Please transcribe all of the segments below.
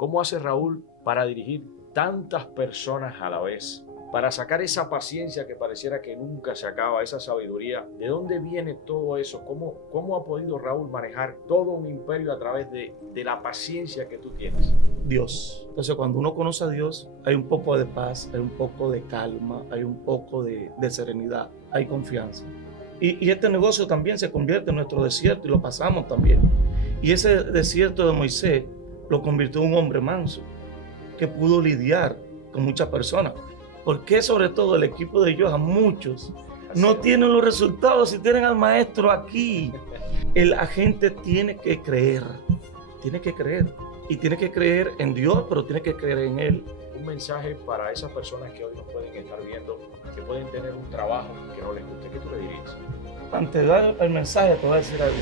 ¿Cómo hace Raúl para dirigir tantas personas a la vez? Para sacar esa paciencia que pareciera que nunca se acaba, esa sabiduría. ¿De dónde viene todo eso? ¿Cómo ha podido Raúl manejar todo un imperio a través de la paciencia que tú tienes? Dios. Entonces, cuando uno conoce a Dios, hay un poco de paz, hay un poco de calma, hay un poco de serenidad, hay confianza. Y este negocio también se convierte en nuestro desierto y lo pasamos también. Y ese desierto de Moisés lo convirtió en un hombre manso que pudo lidiar con muchas personas. Porque sobre todo el equipo de ellos, a muchos, no tienen los resultados si tienen al maestro aquí. El agente tiene que creer y tiene que creer en Dios, pero tiene que creer en Él. Un mensaje para esas personas que hoy nos pueden estar viendo, que pueden tener un trabajo que no les guste. ¿Qué tú le dirías? Antes de dar el mensaje, te voy a decir algo.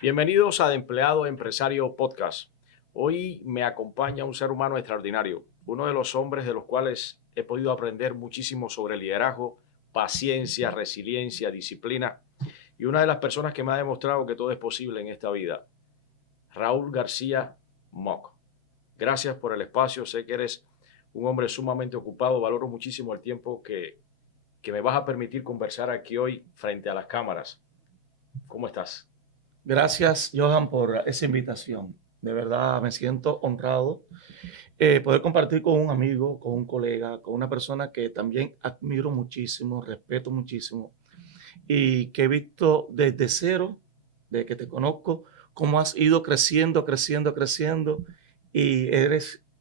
Bienvenidos a De Empleado a Empresario Podcast. Hoy me acompaña un ser humano extraordinario, uno de los hombres de los cuales he podido aprender muchísimo sobre liderazgo, paciencia, resiliencia, disciplina, y una de las personas que me ha demostrado que todo es posible en esta vida, Raúl García Mock. Gracias por el espacio, sé que eres un hombre sumamente ocupado, valoro muchísimo el tiempo que me vas a permitir conversar aquí hoy frente a las cámaras. ¿Cómo estás? Gracias, Johan, por esa invitación. De verdad me siento honrado poder compartir con un amigo, con un colega, con una persona que también admiro muchísimo, respeto muchísimo y que he visto desde cero, desde que te conozco, cómo has ido creciendo y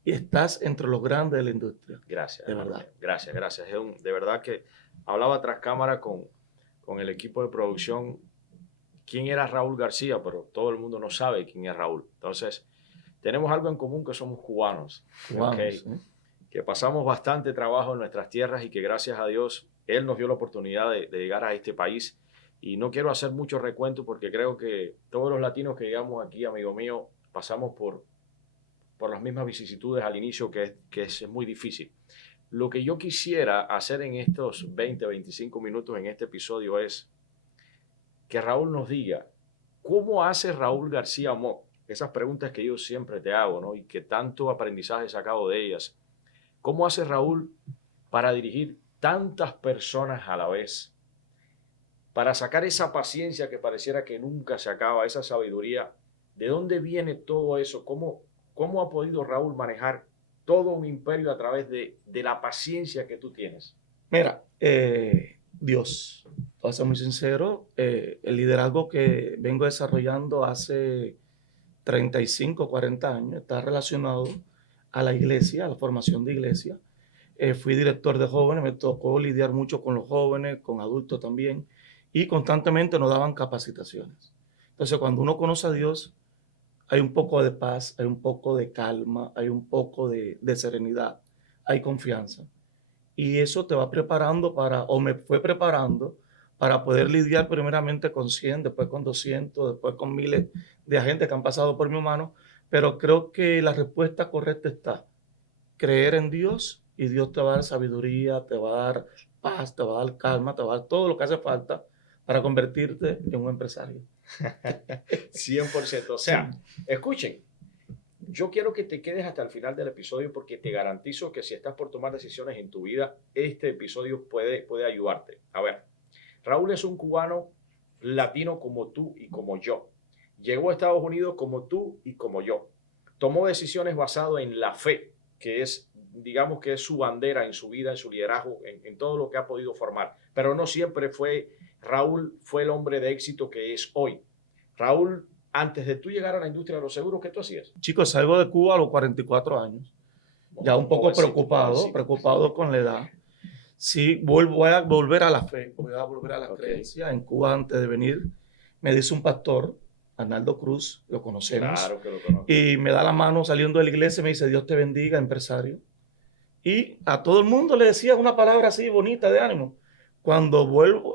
estás entre los grandes de la industria. Gracias. De verdad. Gracias. De verdad que hablaba tras cámara con el equipo de producción quién era Raúl García, pero todo el mundo no sabe quién es Raúl. Entonces, tenemos algo en común, que somos cubanos. Que pasamos bastante trabajo en nuestras tierras y que gracias a Dios, Él nos dio la oportunidad de llegar a este país. Y no quiero hacer mucho recuento porque creo que todos los latinos que llegamos aquí, amigo mío, pasamos por las mismas vicisitudes al inicio, que es muy difícil. Lo que yo quisiera hacer en estos 20, 25 minutos en este episodio es que Raúl nos diga, ¿cómo hace Raúl García Mock? Esas preguntas que yo siempre te hago, ¿no? Y que tanto aprendizaje he sacado de ellas. ¿Cómo hace Raúl para dirigir tantas personas a la vez? Para sacar esa paciencia que pareciera que nunca se acaba, esa sabiduría. ¿De dónde viene todo eso? ¿Cómo ha podido Raúl manejar todo un imperio a través de la paciencia que tú tienes? Mira, Dios. Voy a ser muy sincero, el liderazgo que vengo desarrollando hace 35, 40 años está relacionado a la iglesia, a la formación de iglesia. Fui director de jóvenes, me tocó lidiar mucho con los jóvenes, con adultos también, y constantemente nos daban capacitaciones. Entonces, cuando uno conoce a Dios, hay un poco de paz, hay un poco de calma, hay un poco de serenidad, hay confianza. Y eso te va preparando o me fue preparando para poder lidiar primeramente con 100, después con 200, después con miles de agentes que han pasado por mi mano. Pero creo que la respuesta correcta está: creer en Dios, y Dios te va a dar sabiduría, te va a dar paz, te va a dar calma, te va a dar todo lo que hace falta para convertirte en un empresario. 100%. O sea, escuchen, yo quiero que te quedes hasta el final del episodio porque te garantizo que si estás por tomar decisiones en tu vida, este episodio puede ayudarte. A ver, Raúl es un cubano latino como tú y como yo. Llegó a Estados Unidos como tú y como yo. Tomó decisiones basadas en la fe, que es, digamos que es su bandera en su vida, en su liderazgo, en todo lo que ha podido formar. Pero no siempre Raúl fue el hombre de éxito que es hoy. Raúl, antes de tú llegar a la industria de los seguros, ¿qué tú hacías? Chicos, salgo de Cuba a los 44 años. Ya un poco preocupado con la edad. Sí, voy a volver a la fe, voy a volver a la creencia. En Cuba, antes de venir, me dice un pastor, Arnaldo Cruz, lo conocemos. Claro que lo conozco. Y me da la mano saliendo de la iglesia y me dice: Dios te bendiga, empresario. Y a todo el mundo le decía una palabra así bonita de ánimo. Cuando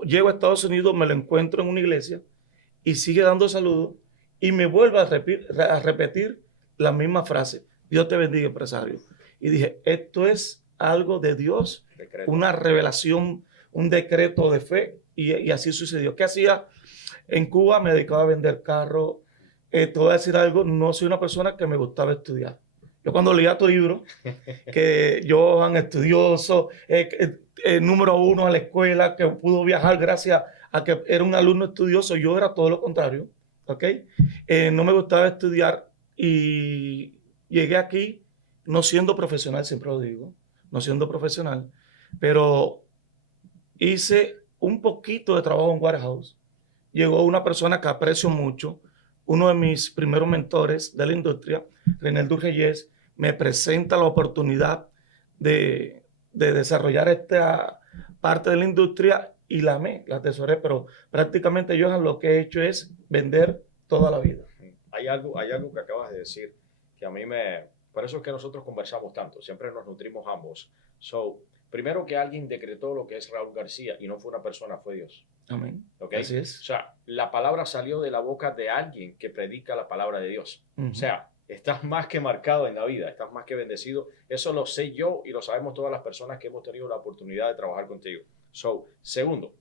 llego a Estados Unidos, me lo encuentro en una iglesia y sigue dando saludos y me vuelve a repetir la misma frase: Dios te bendiga, empresario. Y dije, esto es algo de Dios, una revelación, un decreto de fe, y así sucedió. ¿Qué hacía En Cuba me dedicaba a vender carros. Te voy a decir algo, no soy una persona que me gustaba estudiar. Yo cuando leía tu libro, que Johan, estudioso, número uno a la escuela, que pudo viajar gracias a que era un alumno estudioso, yo era todo lo contrario, ¿ok? No me gustaba estudiar y llegué aquí no siendo profesional, siempre lo digo, no siendo profesional, pero hice un poquito de trabajo en warehouse. Llegó una persona que aprecio mucho, uno de mis primeros mentores de la industria, René Durreyes, me presenta la oportunidad de desarrollar esta parte de la industria y la amé, la atesoré, pero prácticamente, Johan, lo que he hecho es vender toda la vida. Hay algo que acabas de decir que a mí me... Por eso es que nosotros conversamos tanto, siempre nos nutrimos ambos. So, primero que alguien decretó lo que es Raúl García y no fue una persona, fue Dios. Amén. ¿Okay? Así es. O sea, la palabra salió de la boca de alguien que predica la palabra de Dios. O sea, estás más que marcado en la vida, estás más que bendecido. Eso lo sé yo y lo sabemos todas las personas que hemos tenido la oportunidad de trabajar contigo. So, segundo,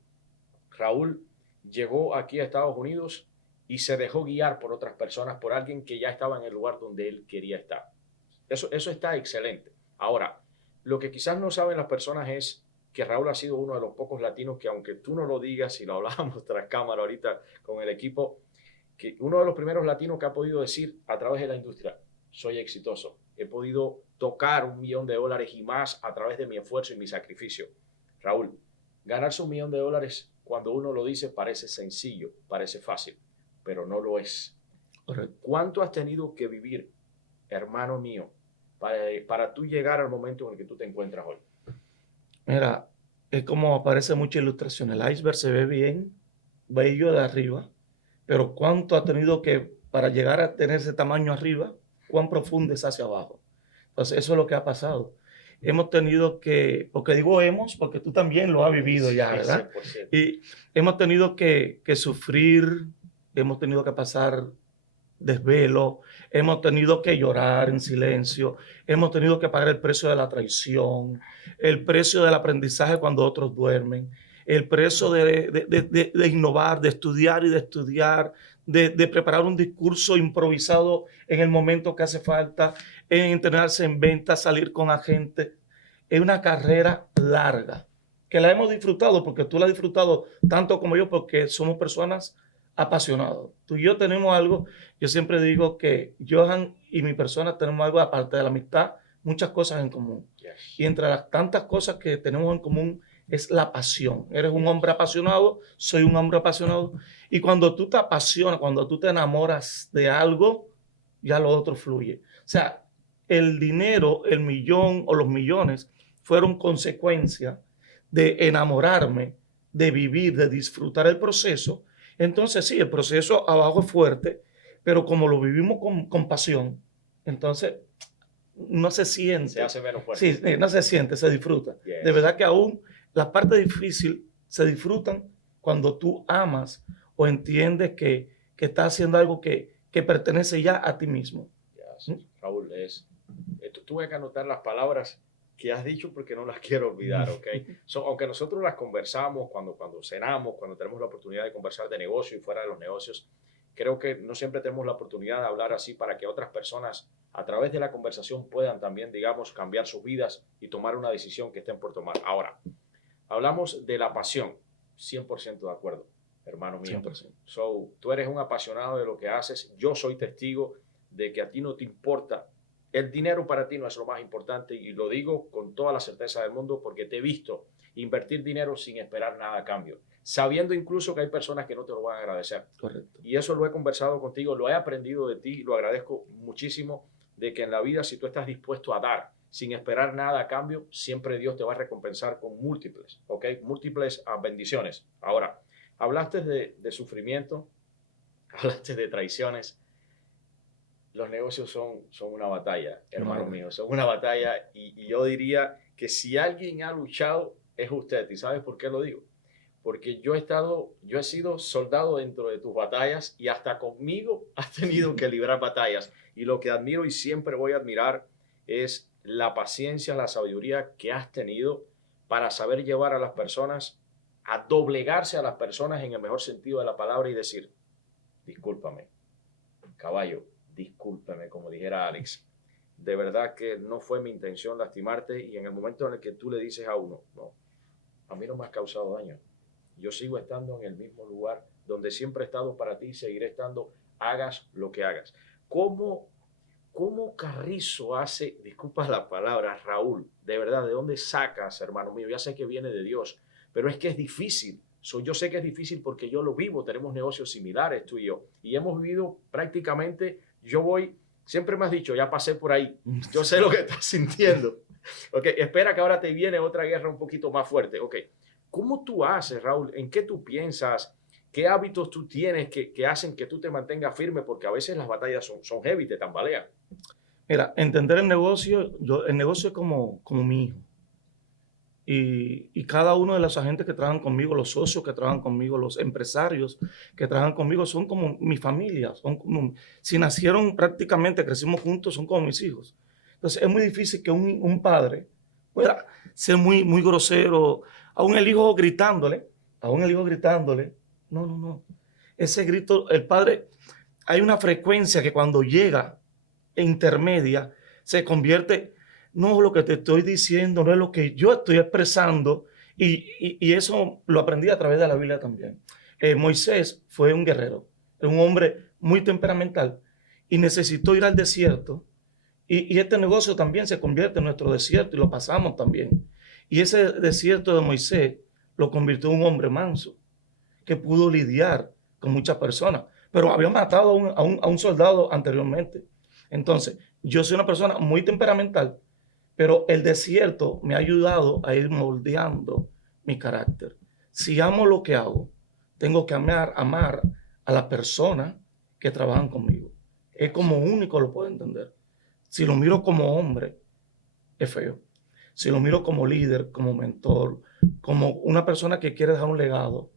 Raúl llegó aquí a Estados Unidos y se dejó guiar por otras personas, por alguien que ya estaba en el lugar donde él quería estar. Eso está excelente. Ahora, lo que quizás no saben las personas es que Raúl ha sido uno de los pocos latinos que, aunque tú no lo digas y lo hablábamos tras cámara ahorita con el equipo, que uno de los primeros latinos que ha podido decir a través de la industria, soy exitoso, he podido tocar $1 millón y más a través de mi esfuerzo y mi sacrificio. Raúl, ganarse $1 millón cuando uno lo dice parece sencillo, parece fácil, pero no lo es. Correcto. ¿Cuánto has tenido que vivir, hermano mío, para tú llegar al momento en el que tú te encuentras hoy? Mira, es como aparece mucha ilustración. El iceberg se ve bien, bello de arriba, pero cuánto ha tenido que, para llegar a tener ese tamaño arriba, cuán profundo es hacia abajo. Entonces, eso es lo que ha pasado. Hemos tenido que, porque digo hemos, porque tú también lo has vivido ya, ¿verdad? 100%. Y hemos tenido que sufrir, hemos tenido que pasar desvelo, hemos tenido que llorar en silencio, hemos tenido que pagar el precio de la traición, el precio del aprendizaje cuando otros duermen, el precio de innovar, de estudiar y de estudiar, de preparar un discurso improvisado en el momento que hace falta, en entrenarse en ventas, salir con agentes. Es una carrera larga que la hemos disfrutado porque tú la has disfrutado tanto como yo porque somos personas apasionados. Tú y yo tenemos algo, yo siempre digo que Johan y mi persona tenemos algo aparte de la amistad, muchas cosas en común. Yes. Y entre las tantas cosas que tenemos en común es la pasión. Eres un hombre apasionado, soy un hombre apasionado. Y cuando tú te apasionas, cuando tú te enamoras de algo, ya lo otro fluye. O sea, el dinero, el millón o los millones fueron consecuencia de enamorarme, de vivir, de disfrutar el proceso. Entonces, sí, el proceso abajo es fuerte, pero como lo vivimos con pasión, entonces no se siente. Se hace menos fuerte. Sí, no se siente, se disfruta. Yes. De verdad que aún las partes difíciles se disfrutan cuando tú amas o entiendes que estás haciendo algo que pertenece ya a ti mismo. Yes. Raúl, tuve que anotar las palabras que has dicho porque no las quiero olvidar, ¿ok? Aunque nosotros las conversamos cuando cenamos, cuando tenemos la oportunidad de conversar de negocio y fuera de los negocios, creo que no siempre tenemos la oportunidad de hablar así para que otras personas a través de la conversación puedan también, digamos, cambiar sus vidas y tomar una decisión que estén por tomar. Ahora, hablamos de la pasión, 100% de acuerdo, hermano mío. 100%. Tú eres un apasionado de lo que haces, yo soy testigo de que a ti no te importa. El dinero para ti no es lo más importante y lo digo con toda la certeza del mundo porque te he visto invertir dinero sin esperar nada a cambio, sabiendo incluso que hay personas que no te lo van a agradecer. Correcto. Y eso lo he conversado contigo, lo he aprendido de ti, lo agradezco muchísimo de que en la vida si tú estás dispuesto a dar sin esperar nada a cambio, siempre Dios te va a recompensar con múltiples, ¿ok? Múltiples bendiciones. Ahora, hablaste de sufrimiento, hablaste de traiciones. Los negocios son una batalla, hermano mío, son una batalla y yo diría que si alguien ha luchado es usted. ¿Y sabes por qué lo digo? Porque yo he sido soldado dentro de tus batallas y hasta conmigo has tenido que librar batallas. Y lo que admiro y siempre voy a admirar es la paciencia, la sabiduría que has tenido para saber llevar a las personas a doblegarse a las personas en el mejor sentido de la palabra y decir, discúlpame, caballo, discúlpame, como dijera Alex. De verdad que no fue mi intención lastimarte, y en el momento en el que tú le dices a uno, no, a mí no me has causado daño. Yo sigo estando en el mismo lugar donde siempre he estado para ti y seguiré estando, hagas lo que hagas. ¿Cómo Carrizo hace, disculpa la palabra, Raúl, de verdad, de dónde sacas, hermano mío? Ya sé que viene de Dios, pero es que es difícil. Yo sé que es difícil porque yo lo vivo, tenemos negocios similares tú y yo, y hemos vivido prácticamente, siempre me has dicho, ya pasé por ahí, yo sé lo que estás sintiendo. Ok, espera que ahora te viene otra guerra un poquito más fuerte. Ok, ¿cómo tú haces, Raúl? ¿En qué tú piensas? ¿Qué hábitos tú tienes que hacen que tú te mantengas firme? Porque a veces las batallas son heavy, te tambalean. Mira, entender el negocio es como mi hijo. Y cada uno de los agentes que trabajan conmigo, los socios que trabajan conmigo, los empresarios que trabajan conmigo, son como mi familia. Si nacieron prácticamente, crecimos juntos, son como mis hijos. Entonces es muy difícil que un padre pueda ser muy grosero, aún el hijo gritándole, no. Ese grito, el padre, hay una frecuencia que cuando llega intermedia se convierte, no, lo que te estoy diciendo no es lo que yo estoy expresando, y eso lo aprendí a través de la Biblia también. Moisés fue un guerrero, un hombre muy temperamental, y necesitó ir al desierto, y este negocio también se convierte en nuestro desierto, y lo pasamos también. Y ese desierto de Moisés lo convirtió en un hombre manso, que pudo lidiar con muchas personas, pero había matado a un soldado anteriormente. Entonces, yo soy una persona muy temperamental, pero el desierto me ha ayudado a ir moldeando mi carácter. Si amo lo que hago, tengo que amar a las personas que trabajan conmigo. Es como único lo puedo entender. Si lo miro como hombre, es feo. Si lo miro como líder, como mentor, como una persona que quiere dejar un legado,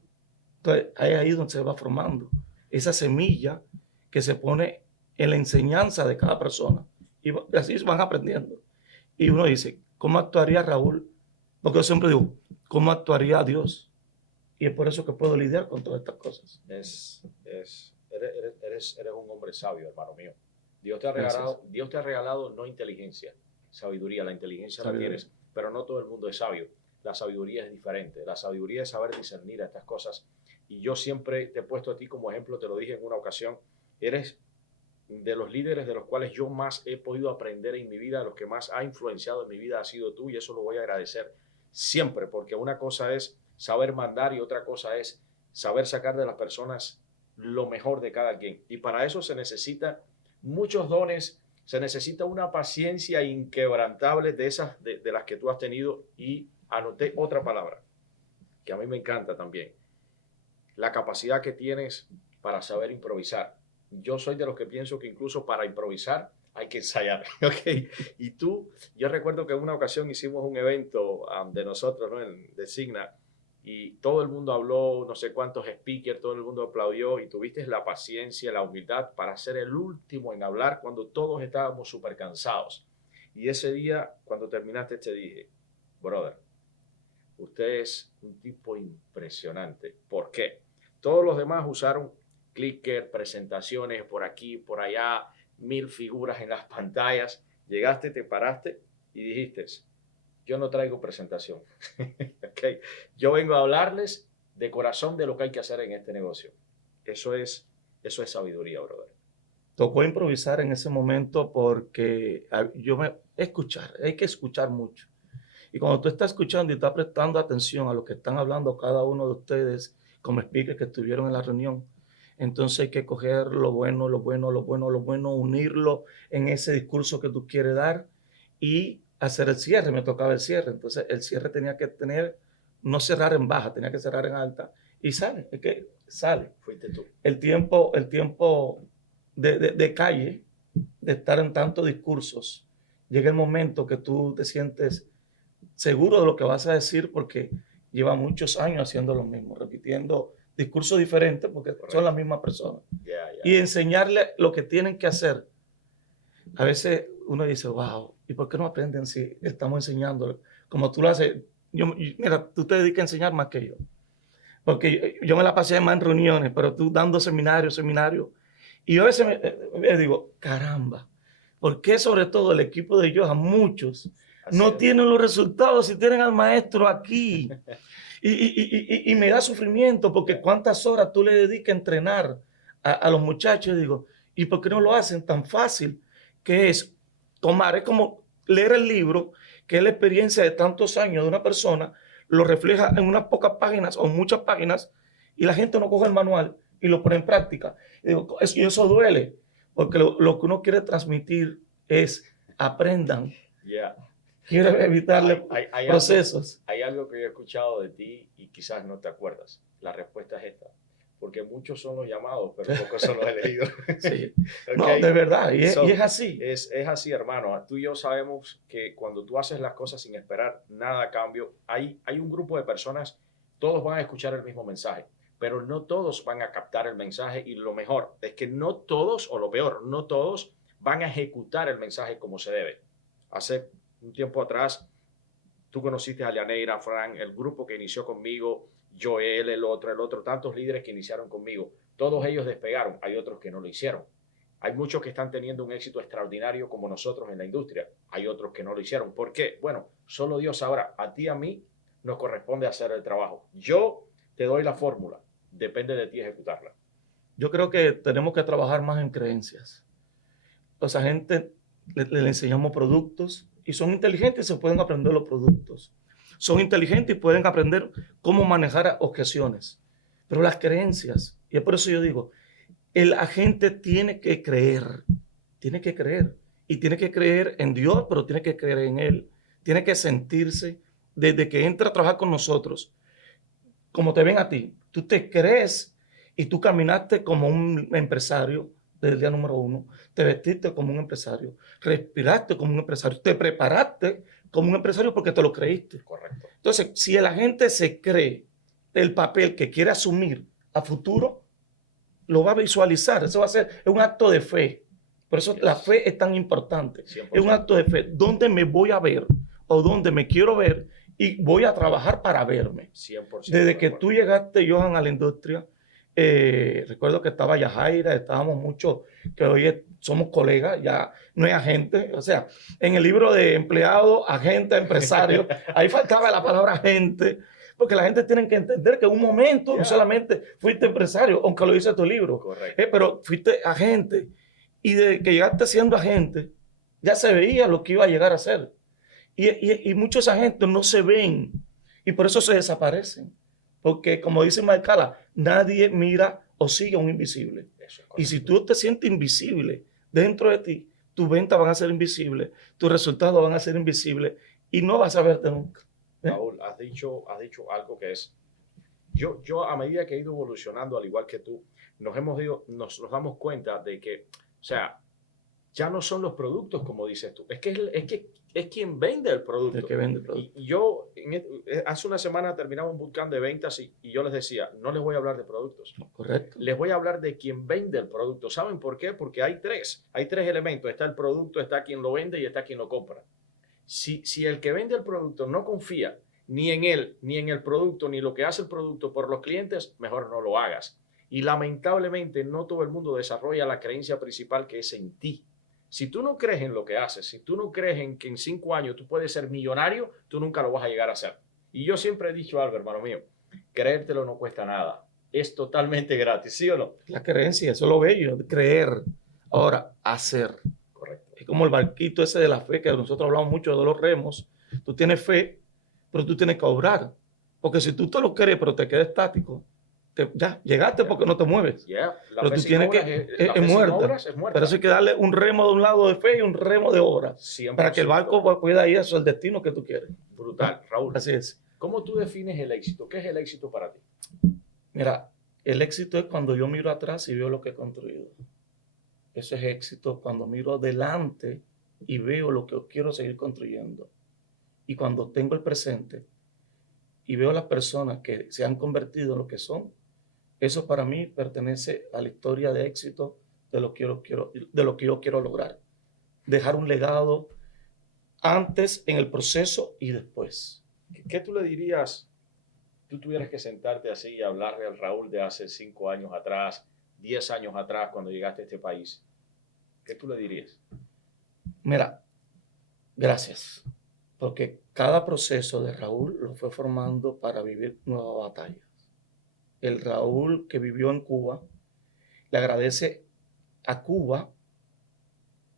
entonces ahí donde se va formando esa semilla que se pone en la enseñanza de cada persona. Y así van aprendiendo. Y uno dice, ¿cómo actuaría Raúl? Porque yo siempre digo, ¿cómo actuaría Dios? Y es por eso que puedo lidiar con todas estas cosas. Eres un hombre sabio, hermano mío. Dios te ha regalado no inteligencia, sabiduría. La inteligencia la tienes, pero no todo el mundo es sabio. La sabiduría es diferente. La sabiduría es saber discernir estas cosas. Y yo siempre te he puesto a ti como ejemplo, te lo dije en una ocasión, eres de los líderes de los cuales yo más he podido aprender en mi vida, los que más ha influenciado en mi vida ha sido tú, y eso lo voy a agradecer siempre, porque una cosa es saber mandar y otra cosa es saber sacar de las personas lo mejor de cada quien. Y para eso se necesita muchos dones, se necesita una paciencia inquebrantable de las que tú has tenido. Y anoté otra palabra que a mí me encanta también, la capacidad que tienes para saber improvisar. Yo soy de los que pienso que incluso para improvisar hay que ensayar, ¿ok? Y yo recuerdo que en una ocasión hicimos un evento de nosotros, ¿no? De Signa, y todo el mundo habló, no sé cuántos speakers, todo el mundo aplaudió, y tuviste la paciencia, la humildad para ser el último en hablar cuando todos estábamos súper cansados. Y ese día, cuando terminaste, te dije, brother, usted es un tipo impresionante. ¿Por qué? Todos los demás usaron clicker, presentaciones por aquí, por allá, 1000 figuras en las pantallas. Llegaste, te paraste y dijiste, yo no traigo presentación. Okay. Yo vengo a hablarles de corazón de lo que hay que hacer en este negocio. Eso es sabiduría, brother. Tocó improvisar en ese momento porque hay que escuchar mucho. Y cuando tú estás escuchando y estás prestando atención a lo que están hablando cada uno de ustedes como speakers que estuvieron en la reunión, entonces hay que coger lo bueno, unirlo en ese discurso que tú quieres dar y hacer el cierre. Me tocaba el cierre. Entonces el cierre tenía que no cerrar en baja, tenía que cerrar en alta. Y sale, es que sale. Fuiste tú. El tiempo de calle, de estar en tantos discursos, llega el momento que tú te sientes seguro de lo que vas a decir porque lleva muchos años haciendo lo mismo, repitiendo discursos diferentes porque son las mismas personas. Y enseñarle lo que tienen que hacer. A veces uno dice, wow, ¿y por qué no aprenden si estamos enseñando? Como tú lo haces, mira, tú te dedicas a enseñar más que yo. Porque yo me la pasé más en reuniones, pero tú dando seminarios. Y yo a veces me digo, caramba, ¿por qué sobre todo el equipo de ellos, a muchos, no tienen los resultados si tienen al maestro aquí? Y me da sufrimiento porque cuántas horas tú le dedicas a entrenar a los muchachos. Digo, ¿y por qué no lo hacen tan fácil? Que es tomar, es como leer el libro, que es la experiencia de tantos años de una persona, lo refleja en unas pocas páginas o muchas páginas, y la gente no coge el manual y lo pone en práctica. Y eso duele, porque lo que uno quiere transmitir es aprendan. Yeah. Quiere evitarle procesos. Hay algo que yo he escuchado de ti y quizás no te acuerdas. La respuesta es esta. Porque muchos son los llamados, pero pocos son los elegidos. Sí. Okay. No, de verdad, y es así. Es así, hermano. Tú y yo sabemos que cuando tú haces las cosas sin esperar nada a cambio, hay un grupo de personas, todos van a escuchar el mismo mensaje, pero no todos van a captar el mensaje, y lo mejor es que no todos, o lo peor, no todos van a ejecutar el mensaje como se debe. Hace un tiempo atrás, tú conociste a Llaneira, Frank, el grupo que inició conmigo, Joel, el otro, tantos líderes que iniciaron conmigo. Todos ellos despegaron, hay otros que no lo hicieron. Hay muchos que están teniendo un éxito extraordinario como nosotros en la industria. Hay otros que no lo hicieron. ¿Por qué? Bueno, solo Dios sabrá. A ti y a mí nos corresponde hacer el trabajo. Yo te doy la fórmula. Depende de ti ejecutarla. Yo creo que tenemos que trabajar más en creencias. O sea, gente le enseñamos productos y son inteligentes y se pueden aprender los productos. Son inteligentes y pueden aprender cómo manejar objeciones. Pero las creencias, y es por eso yo digo, el agente tiene que creer. Y tiene que creer en Dios, pero tiene que creer en Él. Tiene que sentirse, desde que entra a trabajar con nosotros, como te ven a ti. Tú te crees y tú caminaste como un empresario desde el día número 1. Te vestiste como un empresario. Respiraste como un empresario. Te preparaste como un empresario porque te lo creíste. Correcto. Entonces, si el agente se cree el papel que quiere asumir a futuro, lo va a visualizar. Eso va a ser un acto de fe. Por eso la fe es tan importante. 100%. Es un acto de fe. ¿Dónde me voy a ver o dónde me quiero ver? Y voy a trabajar para verme. 100%. Desde que tú llegaste, Johan, a la industria, recuerdo que estaba Yajaira, estábamos muchos, que hoy somos colegas, ya no es agente. O sea, en el libro de empleado, agente, empresario, ahí faltaba la palabra agente, porque la gente tiene que entender que en un momento no solamente fuiste empresario, aunque lo dice tu libro, pero fuiste agente. Y desde que llegaste siendo agente, ya se veía lo que iba a llegar a ser. Y muchos agentes no se ven y por eso se desaparecen. Porque, como dice Marcala, nadie mira o sigue a un invisible. Y si tú te sientes invisible dentro de ti, tus ventas van a ser invisibles, tus resultados van a ser invisibles y no vas a verte nunca. Raúl, has dicho algo que es... Yo a medida que he ido evolucionando, al igual que tú, nos damos cuenta de que, o sea, ya no son los productos como dices tú. Es quien vende el producto. El que vende el producto. Y yo hace una semana terminaba un bootcamp de ventas y yo les decía, no les voy a hablar de productos. Correcto. Les voy a hablar de quien vende el producto. ¿Saben por qué? Porque hay tres elementos. Está el producto, está quien lo vende y está quien lo compra. Si el que vende el producto no confía ni en él, ni en el producto, ni lo que hace el producto por los clientes, mejor no lo hagas. Y lamentablemente no todo el mundo desarrolla la creencia principal, que es en ti. Si tú no crees en lo que haces, si tú no crees en que en 5 años tú puedes ser millonario, tú nunca lo vas a llegar a ser. Y yo siempre he dicho algo, hermano mío, creértelo no cuesta nada. Es totalmente gratis, ¿sí o no? La creencia, eso es lo bello, creer. Ahora, hacer. Correcto. Es como el barquito ese de la fe, que nosotros hablamos mucho de los remos. Tú tienes fe, pero tú tienes que obrar. Porque si tú te lo crees, pero te quedas estático, ya llegaste porque no te mueves. Pero tú tienes que... Es muerta. Pero eso hay que darle un remo de un lado de fe y un remo de obra. 100%. Para que el barco pueda ir hacia el destino que tú quieres. Brutal. Raúl. Así es. ¿Cómo tú defines el éxito? ¿Qué es el éxito para ti? Mira, el éxito es cuando yo miro atrás y veo lo que he construido. Eso es éxito cuando miro adelante y veo lo que quiero seguir construyendo. Y cuando tengo el presente y veo las personas que se han convertido en lo que son, eso para mí pertenece a la historia de éxito de lo que yo quiero lograr. Dejar un legado antes, en el proceso y después. ¿Qué tú le dirías tú tuvieras que sentarte así y hablarle al Raúl de hace 5 años atrás, 10 años atrás, cuando llegaste a este país, ¿qué tú le dirías? Mira, gracias, porque cada proceso de Raúl lo fue formando para vivir nuevas batallas. El Raúl que vivió en Cuba le agradece a Cuba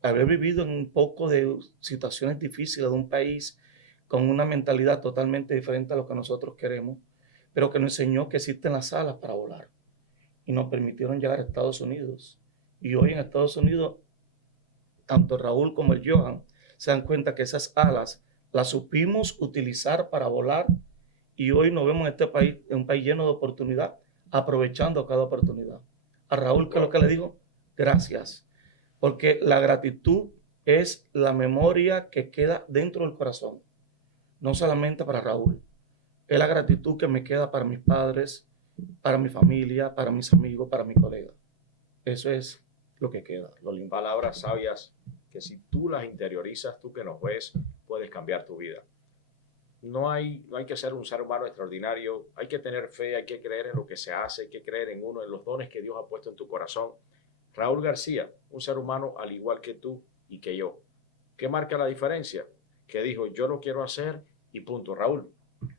haber vivido en un poco de situaciones difíciles de un país con una mentalidad totalmente diferente a lo que nosotros queremos, pero que nos enseñó que existen las alas para volar y nos permitieron llegar a Estados Unidos. Y hoy en Estados Unidos, tanto Raúl como el Johan se dan cuenta que esas alas las supimos utilizar para volar y hoy nos vemos en este país, en un país lleno de oportunidad, aprovechando cada oportunidad. A Raúl, ¿qué es lo que le digo? Gracias. Porque la gratitud es la memoria que queda dentro del corazón, no solamente para Raúl. Es la gratitud que me queda para mis padres, para mi familia, para mis amigos, para mis colegas. Eso es lo que queda. Palabras sabias que si tú las interiorizas, tú que nos ves, puedes cambiar tu vida. No hay que ser un ser humano extraordinario, hay que tener fe, hay que creer en lo que se hace, hay que creer en uno, en los dones que Dios ha puesto en tu corazón. Raúl García, un ser humano al igual que tú y que yo. ¿Qué marca la diferencia? Que dijo, yo lo quiero hacer y punto. Raúl,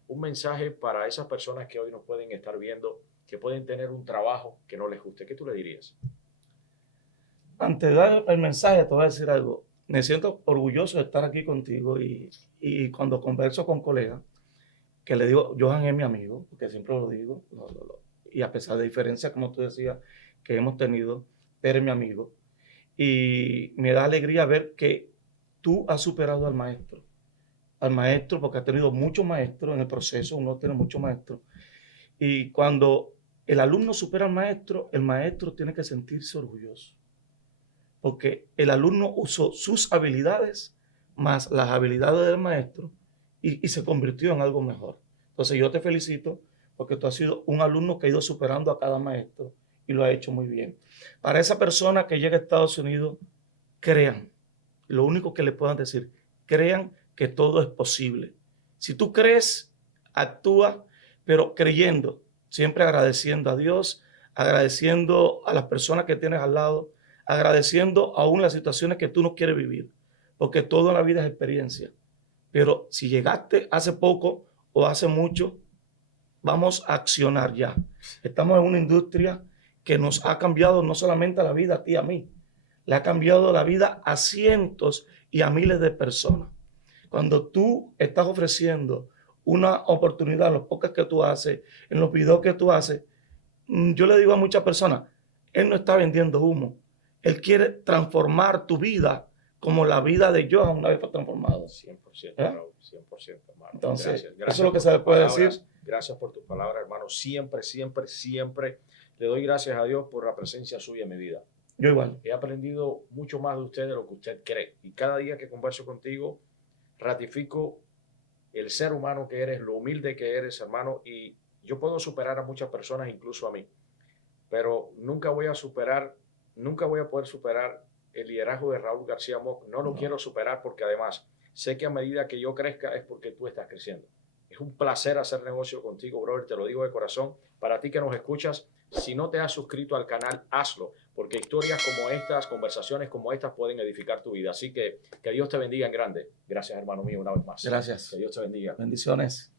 un mensaje para esas personas que hoy nos pueden estar viendo, que pueden tener un trabajo que no les guste. ¿Qué tú le dirías? Antes de dar el mensaje, te voy a decir algo. Me siento orgulloso de estar aquí contigo y cuando converso con colegas, que le digo, Johan es mi amigo, porque siempre lo digo, y a pesar de diferencias, como tú decías, que hemos tenido, eres mi amigo. Y me da alegría ver que tú has superado al maestro, porque has tenido muchos maestros en el proceso, uno tiene muchos maestros. Y cuando el alumno supera al maestro, el maestro tiene que sentirse orgulloso, porque el alumno usó sus habilidades más las habilidades del maestro y se convirtió en algo mejor. Entonces yo te felicito porque tú has sido un alumno que ha ido superando a cada maestro y lo ha hecho muy bien. Para esa persona que llega a Estados Unidos, crean. Lo único que le puedan decir, crean que todo es posible. Si tú crees, actúa, pero creyendo, siempre agradeciendo a Dios, agradeciendo a las personas que tienes al lado, agradeciendo aún las situaciones que tú no quieres vivir, porque todo en la vida es experiencia. Pero si llegaste hace poco o hace mucho, vamos a accionar ya. Estamos en una industria que nos ha cambiado no solamente la vida a ti y a mí, le ha cambiado la vida a cientos y a miles de personas. Cuando tú estás ofreciendo una oportunidad en los podcasts que tú haces, en los videos que tú haces, yo le digo a muchas personas, él no está vendiendo humo. Él quiere transformar tu vida como la vida de Johan una vez fue transformado. 100%, Raúl, 100%, hermano. Entonces, gracias eso es lo que se le puede decir. Gracias por tus palabras, hermano. Siempre, siempre, siempre le doy gracias a Dios por la presencia suya en mi vida. Yo igual. He aprendido mucho más de usted de lo que usted cree. Y cada día que converso contigo, ratifico el ser humano que eres, lo humilde que eres, hermano. Y yo puedo superar a muchas personas, incluso a mí. Pero nunca voy a poder superar el liderazgo de Raúl García Mock. No lo quiero superar porque además sé que a medida que yo crezca es porque tú estás creciendo. Es un placer hacer negocio contigo, brother. Te lo digo de corazón. Para ti que nos escuchas, si no te has suscrito al canal, hazlo, porque historias como estas, conversaciones como estas pueden edificar tu vida. Así que Dios te bendiga en grande. Gracias, hermano mío, una vez más. Gracias. Que Dios te bendiga. Bendiciones.